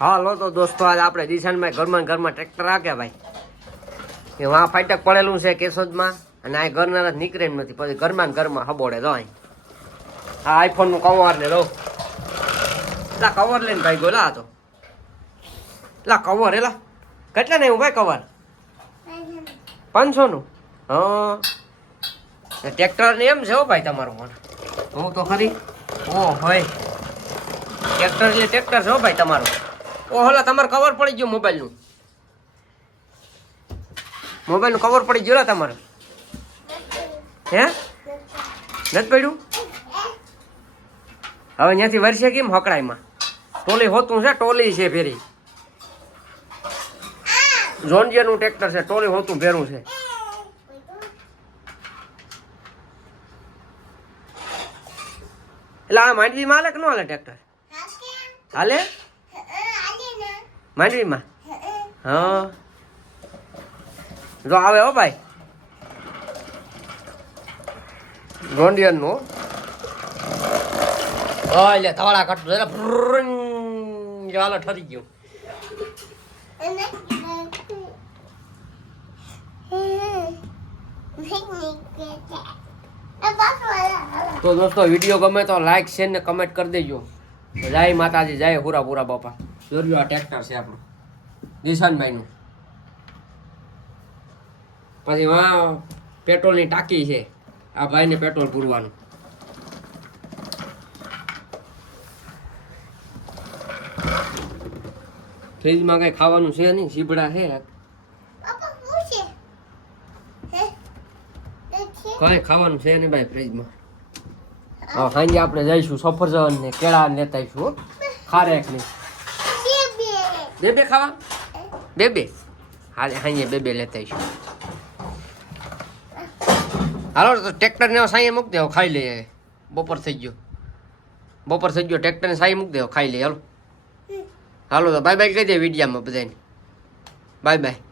હાલો તો દોસ્તો, આજ આપણે દિશાનમાં ઘરમાં ઘરમાં ટ્રેક્ટર રાખે ભાઈ. એ વાં ફાટક પડેલું છે કેશોદમાં અને આ ઘરના નીકળે નથી. પછી ઘરમાં ઘરમાં હબોડે તો અહીં. આ આઈફોનનું કવર ને લો. લા કવર લઈને ભાઈ ગોલા તો. લા કવર એલા કેટલા ને ભાઈ કવર પાંચસોનું? હા. ટ્રેક્ટર ને એમ છે હો ભાઈ તમારું પણ. હું તો ખરી. ઓ ભાઈ ટ્રેક્ટર એટલે ટ્રેક્ટર છે હો ભાઈ તમારું. ઓ હોલા તમારે કવર પડી ગયું મોબાઈલનું મોબાઈલનું કવર પડી ગયું તમારે. હે? નથી પડ્યું? હવે ત્યાંથી વરસે કેમ હકડાઈમાં ટોલી હોતું છે ટોલી છે ફેરી જોનજિયરનું ટ્રેક્ટર છે ટોલી હોતું ફેરું છે. એટલે આ માંડવીમાં હાલે કે ન હાલે ટ્રેક્ટર હાલે? માંડવીમાં હા જો આવે હો ભાઈ રોંડિયનનું હા એટલે ધવાડા કાઢતું એટલે ફ્રુંગ ચાલો ઠરી ગયું તો દોસ્તો વિડીયો ગમે તો લાઈક શેર ને કમેન્ટ કરી દેજો જય માતાજી જય હુરા પૂરા બાપા જોરજો આ ટ્રેક્ટર છે આપણું. દિશાનભાઈનું પછી વાં પેટ્રોલની ટાંકી છે. આ ભાઈને પેટ્રોલ પૂરવાનું ફ્રીજમાં કઈ ખાવાનું છે નહીં? સીબડા છે? કઈ ખાવાનું છે નહીં ભાઈ ફ્રીજમાં? હા સાંજે આપણે જઈશું સફરજન ને કેળા લેતા આવીશું. ખારેક ને બે બે ખાવા? બે બે. હાલે, હાઈએ બે બે લેતા આવીશું. હાલો, તો ટ્રેક્ટર ને સાંજે મૂક દેવો ખાઈ લઈએ. બપોર થઈ ગયો. બપોર થઈ ગયો ટ્રેક્ટર ને સાંજે મૂક દેવો ખાઈ લઈએ. હાલો. હાલો, તો બાય બાય કહી દે વિડીયામાં બધાને. Bye bye